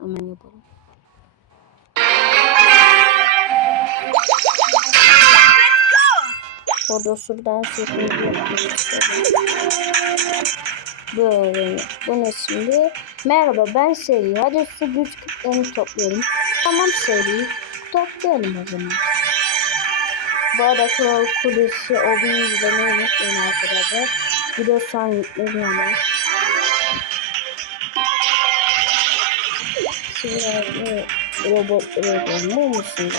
Hemen yapalım. Orada şuradan istedim. Böyle. Bu ne şimdi? Merhaba ben Seri. Hadi şu güç kütlerini toplayalım. Tamam Seri. Toplayalım o zaman. Bu arada Kral Kulesi Obi'yi izlemeyi unutmayın arkadaşlar. Video şu an yükleniyor ama. Şimdi robotları görmüyor musun?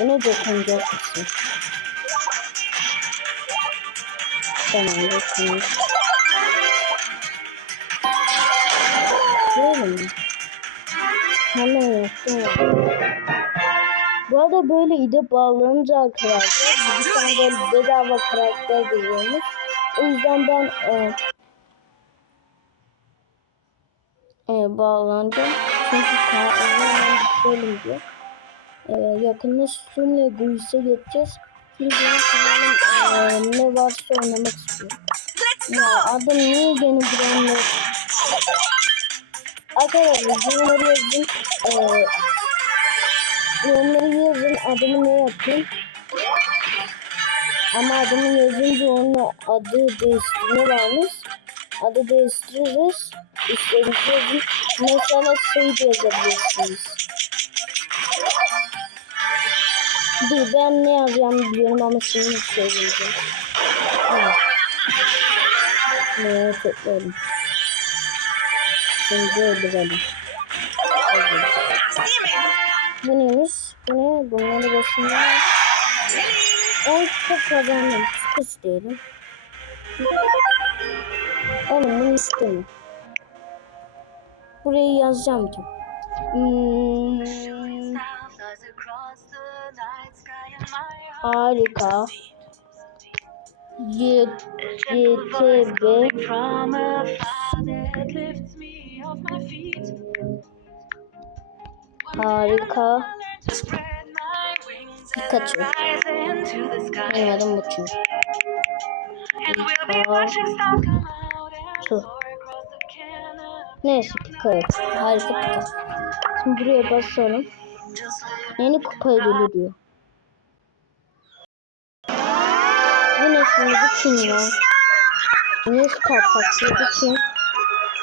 Buna dokunacak mısın? Tamam dokun. Böyle mi? Hemen yaptım. Bu arada böyle ide bağlanınca arkadaşlar bir tane böyle bedava karakter görüyormuş. O yüzden ben e, e, bağlanacağım. Çünkü hemen bitirelim diye. E, yakında Sumle Guis'e geçeceğiz. Çünkü benim e, ne varsa oynamak istiyorum. Ya adım niye gene Granler? Arkadaşlar yorumları yazın. E, yorumları yazın adımı ne yapayım. Ama adımı yazınca onun adı değiştirme varmış. Adı değiştiririz. İstediğiniz yazın. Mesela şey yazabilirsiniz. Dur ben ne yazacağımı biliyorum ama şimdi söyleyeceğim. Evet. Ne toplayalım. Şimdi öldürelim. Evet. Bu neymiş? Bu ne? Bunları başında En çok kazandım. Çıkış diyelim. Oğlum bunu istemiyorum. Burayı yazacağım ki. Hmm, harika. YTB harika. Pikachu. Adım bu çünkü. Pikachu. Neyse Pikachu. Harika Pikachu. Şimdi buraya basalım. Yeni kupa ödülü diyor. Bu ne şimdi? Bu kim ya? Niye star patlıyor? Bu kim?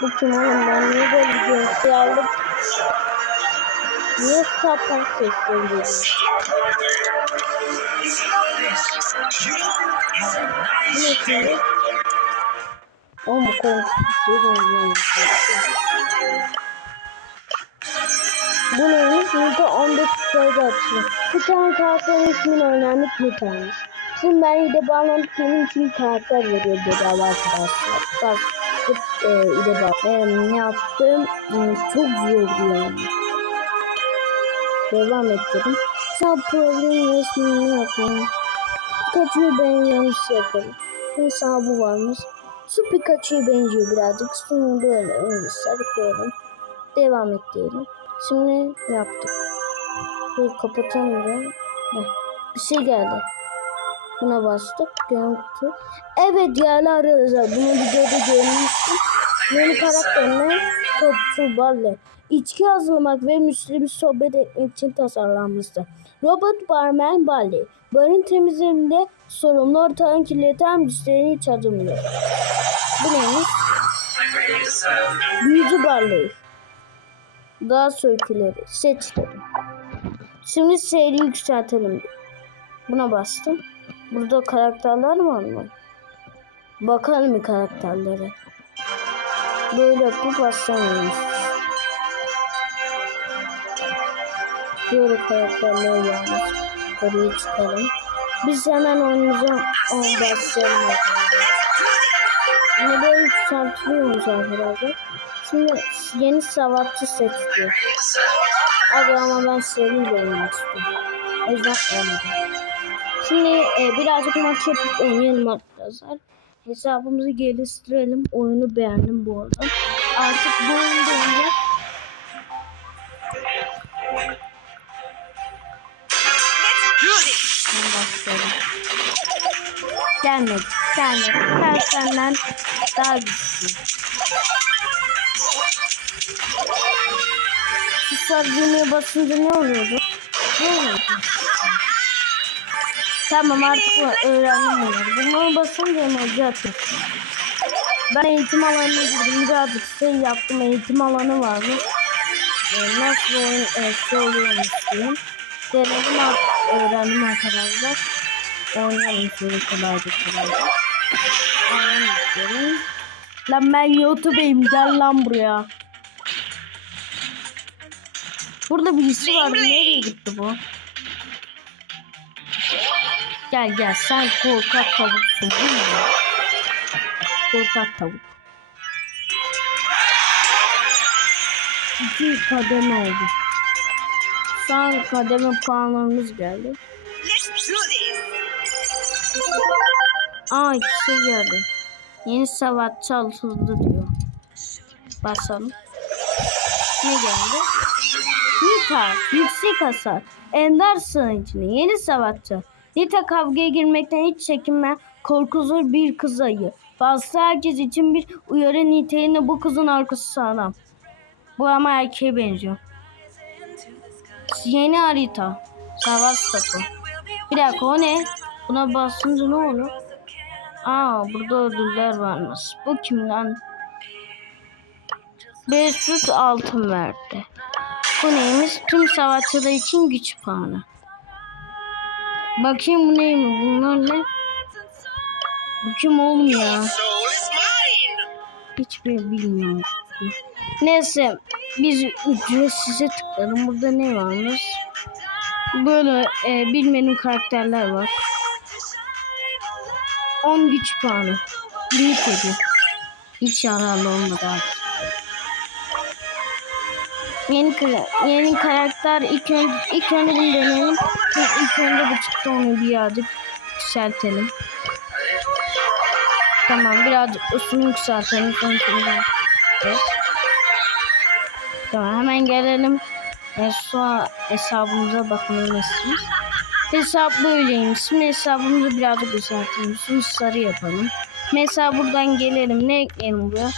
Bu kim oğlum? Ben niye böyle bir şey aldım? Niye patlıyor sesleri Bu ne şimdi? Bu korkutucu. Bu neymiş? Yüzde 15 sayıda açıyor. Bir tane karakterin ismini bir tanesi. Şimdi ben İde bağlantıp benim için karakter veriyor bedava arkadaşlar. Bak e, İde. E, ne yaptım? E, çok zordu yani. Devam ettim. Sen problem resmini yapalım. Pikachu'yu ben yanlış yaparım. Mesela bu varmış. Şu Pikachu'ya benziyor birazcık. Şunu böyle önce sarı. Devam et diyelim. Şimdi yaptık. Dur kapatalım. Heh, Bir şey geldi. Buna bastık. Gelen kutu. Evet değerli arkadaşlar. Bunu videoda görmüştüm. Yeni karakterine Topçu Barley. İçki hazırlamak ve müşteri sohbet etmek için tasarlanmıştı. Robot Barman Barley. Barın temizliğinde sorumlu ortadan kirleten müşteriyi çözümlüyor. Bu neymiş? Büyücü Barley. Daha söyküleri. Seç dedim. Şimdi seyri yükseltelim. Buna bastım. Burada karakterler var mı? Bakalım bir karakterlere. Böyle yapıp başlamıyormuş. Böyle karakterler varmış. Oraya çıkalım. Biz hemen oyunumuza on başlayalım. Bunu böyle yükseltiliyormuş arkadaşlar. Şimdi yeni savaşçı seçiyor. Abi ama ben seriyle oynamak istiyorum. O yüzden oynadım. Şimdi e, birazcık maç yapıp oynayalım arkadaşlar. Hesabımızı geliştirelim. Oyunu beğendim bu arada. Artık bu oyunda oynayacak. Ben başlıyorum. Gelmedi. Gelmedi. Ben senden daha güçlüyüm. Şu sarı düğmeye basınca ne oluyordu? Ne oluyordu? Tamam artık öğrendim bunları. Bunları basınca emoji atıyorsun. Ben eğitim alanına girdim. Birazcık şey yaptım. Eğitim alanı varmış. Ee, nasıl oyun e, şey oluyormuş. Denedim artık öğrendim arkadaşlar. Oynayalım şöyle kolayca kolayca. Oynayalım. Lan ben YouTube'ayım gel lan buraya. Burada birisi var. Nereye gitti bu? Gel gel sen korkak tavuksun değil mi? Korkak tavuk. İki kademe oldu. Şu an kademe puanlarımız geldi. Aa iki şey geldi. Yeni savaşçı atıldı diyor. Basalım. Ne geldi? Nita yüksek hasar. Ender sığıncını yeni savaşçı. Nita kavgaya girmekten hiç çekinme. Korkusuz bir kız ayı. Bazı herkes için bir uyarı niteliğinde bu kızın arkası sağlam. Bu ama erkeğe benziyor. Yeni harita. Savaş topu. Bir dakika o ne? Buna basınca ne olur? Aa burada ödüller varmış. Bu kim lan? 500 altın verdi. Bu neymiş? Tüm savaşçılar için güç puanı. Bakayım bu neymiş? Bunlar ne? Bu kim oğlum ya? Hiçbir bilmiyorum. Neyse biz ücretsize tıkladım. Burada ne varmış? Böyle e, bilmenin karakterler var. 10 güç puanı. Limit ediyor. Hiç yararlı olmadı abi. Yeni, yeni karakter ilk önce, ilk önce bunu deneyelim. İlk önce bu çıktı onu birazcık yükseltelim. Tamam birazcık ısını yükseltelim. Sonra Tamam hemen gelelim. E, şu hesabımıza bakalım ismimiz. Hesap böyleymiş. Şimdi hesabımızı birazcık yükseltelim. Şunu sarı yapalım. Mesela buradan gelelim. Ne ekleyelim buraya?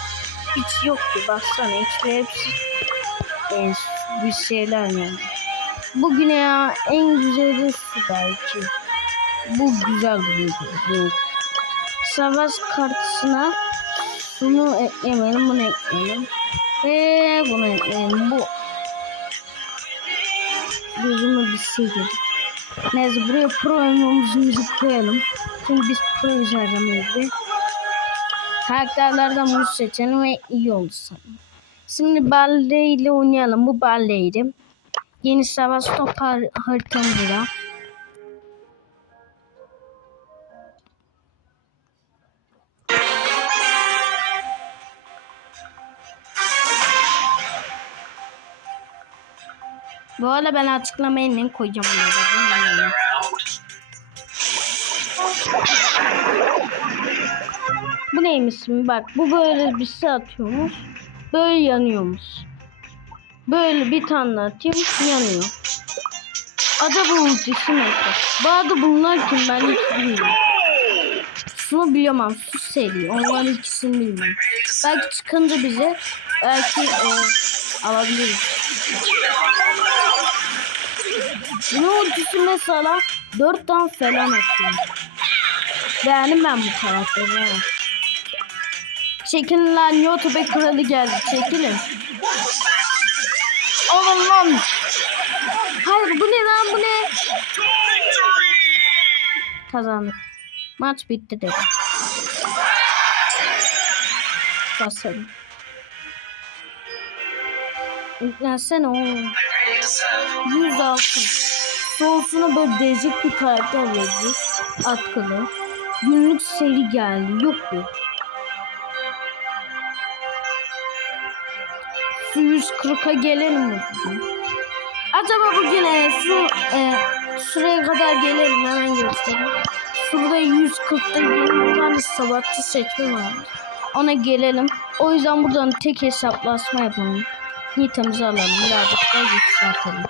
Hiç yok ki. Baksana hiçbir hepsi e, bir şeyler yani. Bugüne ya en güzeli şu belki. Bu güzel duruyor. Bu. Savaş kartısına şunu eklemeyelim, bunu ekleyelim. Ve bunu ekleyelim. Bu gözüme bir girdi. Neyse buraya pro oyunumuzu koyalım. Çünkü biz pro üzerinden Karakterlerden bunu seçelim ve iyi olsun. Şimdi Balle ile oynayalım. Bu Balle'ydi. Yeni savaş top har haritam arada ben açıklamaya link koyacağım. Bilmiyorum. Bu neymiş şimdi bak bu böyle bir şey atıyormuş. Böyle yanıyormuş. Böyle bir tane atayım yanıyor. Acaba ultisi? Bu arada bunlar kim ben hiç bilmiyorum. Şunu bilemem. Su seri. Onların ikisini bilmiyorum. Belki çıkınca bize belki e, alabiliriz. Ne ultisi mesela 4 tane falan atıyor. Beğendim ben bu karakteri. Çekilin lan YouTube kralı geldi. Çekilin. Oğlum lan. Hayır bu ne lan bu ne? Kazandık. Maç bitti dedi. Basalım. Yüklensene oğlum. 100 altın. Böyle değecek bir karakter verdi. Atkılı. Günlük seri geldi. Yok bu. Şu 140'a gelelim mi? Acaba bugün e, şu e, şuraya kadar gelelim hemen göstereyim. Şurada 140'ta 20 tane savaşçı seçme var. Ona gelelim. O yüzden buradan tek hesaplaşma yapalım. Nita'mızı alalım. Birazcık daha yükseltelim.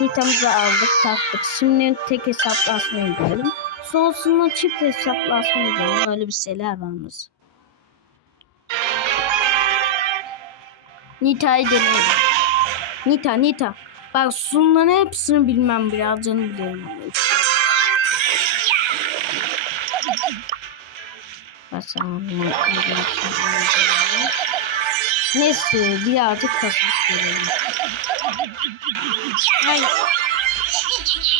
Nitamızı aldık taktık. Şimdi tek hesaplaşmaya gidelim. Sonrasında çift hesaplaşmaya gidelim. Öyle bir şeyler varmış. Nita'yı deneyelim. Nita Nita. Bak sunların hepsini bilmem birazını biliyorum. Basalım. Neyse birazcık kasıp görelim. Hayır.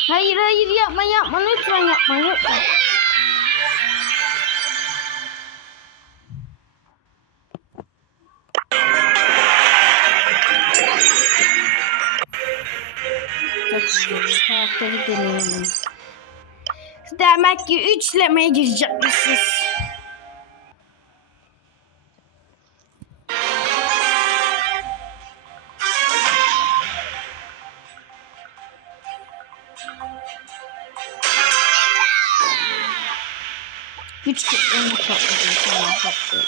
Hayır hayır yapma yapma lütfen yapma lütfen. Karakteri deneyelim. Demek ki üçlemeye girecekmişiz. Güç kitlemi topladım. Tamam topladım.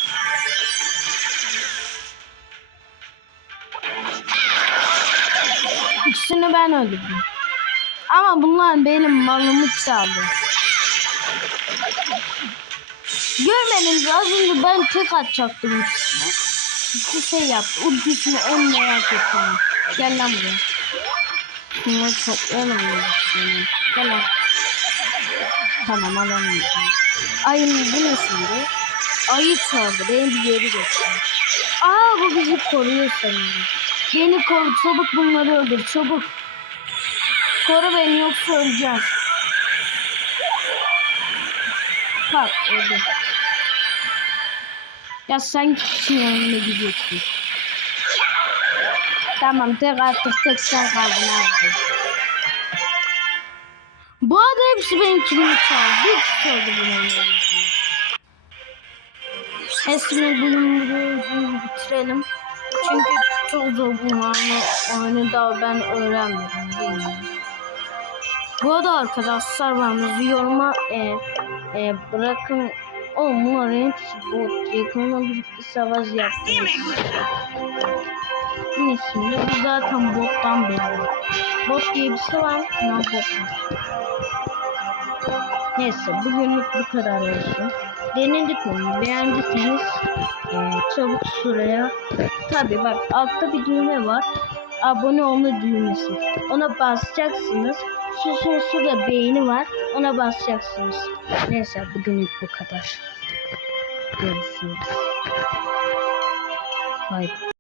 İkisini ben öldürdüm. Ama bunlar benim malımı çaldı. Görmediniz az önce ben tek atacaktım ikisine. İki şey yaptı. Ultisini en merak ettim. Gel lan buraya. Şunları toplayalım. Gel lan. Tamam alamıyorum. Ayın bu şimdi? Ayı çaldı. Beni bir yere götürdü. Aa bu bizi koruyor sanırım. Beni koru. Çabuk bunları öldür. Çabuk. Koru beni yoksa öleceğiz. Bak öldü. Ya sen kişinin yanına gidiyorsun. Tamam tek artık tek sen kaldın abi. Bu arada hepsi benim kilimi çaldı. Bir kişi oldu bunun. Hepsini bölümünü bitirelim. Çünkü çok zor bunlarla oyunu daha ben öğrenmedim. Bilmiyorum. Bu arada arkadaşlar varımızı yoruma e, e, bırakın. Oğlum bunların hepsi bot. Yakında birlikte savaş yaptığımız. Neyse bu zaten bottan belli. Bot diye bir şey var. Ne bot Neyse bugünlük bu kadar olsun. Denedik onu. Beğendiyseniz e, çabuk şuraya. Tabi bak altta bir düğme var. Abone olma düğmesi. Ona basacaksınız. Şu şurada beğeni var. Ona basacaksınız. Neyse bugünlük bu kadar. Görüşürüz. Bye.